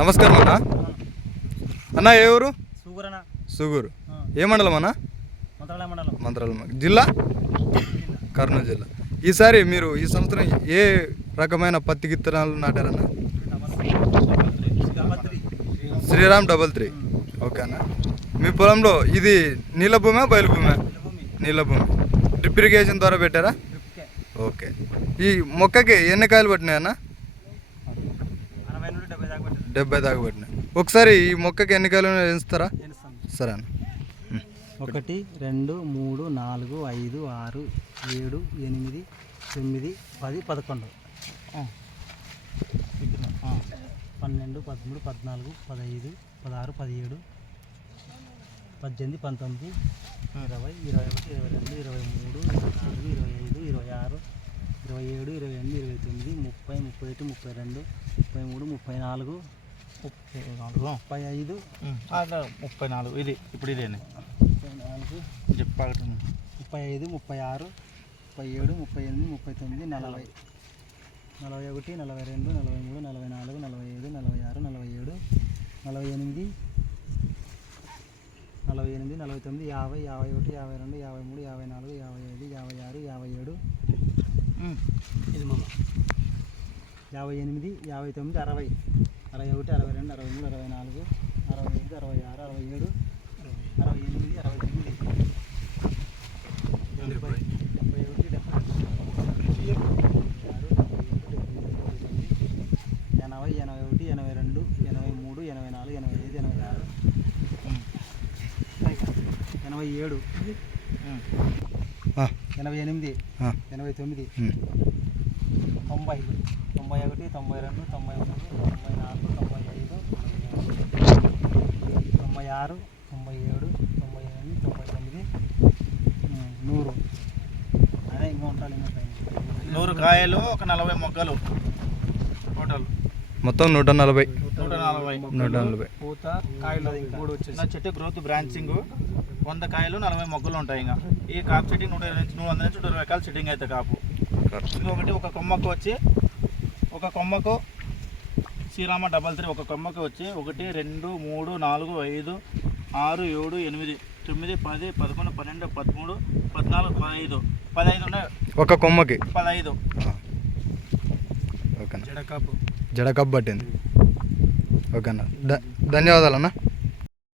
నమస్కారం అన్న. అన్న ఏ ఊరు? సుగూరు. ఏ మండలం అన్న? మంత్రాలయం. జిల్లా కర్నూలు జిల్లా. ఈసారి మీరు ఈ సంవత్సరం ఏ రకమైన పత్తి విత్తనాలు నాటారన్న? శ్రీరామ్ 33. ఓకే అన్న. మీ పొలంలో ఇది నీళ్ళ భూమా బయలు భూమా? నీళ్ళ భూమి. డ్రిప్ ఇరిగేషన్ ద్వారా పెట్టారా? ఓకే. ఈ మొక్కకి ఎన్ని కాయలు పట్టినాయన్న? 70 దాకా పట్టినాయి. ఒకసారి ఈ మొక్కకి ఎన్ని కాయలు వేస్తారా? సరే అన్న. 1 2 3 4 5 6 7 8 9 10 11 12 13 14 15 16 17 18 19 20 21 22 23 24 25 26 27 28 29 30 31 32 33 34 34 ఇది ఇప్పుడు ఇదే 34 చెప్పాలి 35 36 37 38 39 40 41 42 43 44 45 46 47 48 49 50 51 52 53 54 55 56 57 ఇది మళ్ళీ 58 59 60 61 62 63 64 65 66 67 100 కాయలు ఒక 40 మొక్కలు టోటల్ మొత్తం 140. పూత కాయలు నా చెట్టు గ్రోత్ బ్రాంచింగ్ 100 కాయలు 40 మొక్కలు ఉంటాయి. ఇంకా ఈ కాపు సెట్టింగ్ 100 నుంచి 120 రకాల సెట్టింగ్ అయితే కాపు. ఇంకొకటి ఒక కొమ్మకు వచ్చి ఒక కొమ్మకు శ్రీరామ 33 ఒక కొమ్మకు వచ్చి 1 2 3 4 5 6 7 8 9 10 11 12 13 14 15 ఉన్నాయి ఒక కొమ్మకి 15. ఓకే. జడకప్పు పట్టింది. ఓకే అన్న. ధన్యవాదాలు అన్న.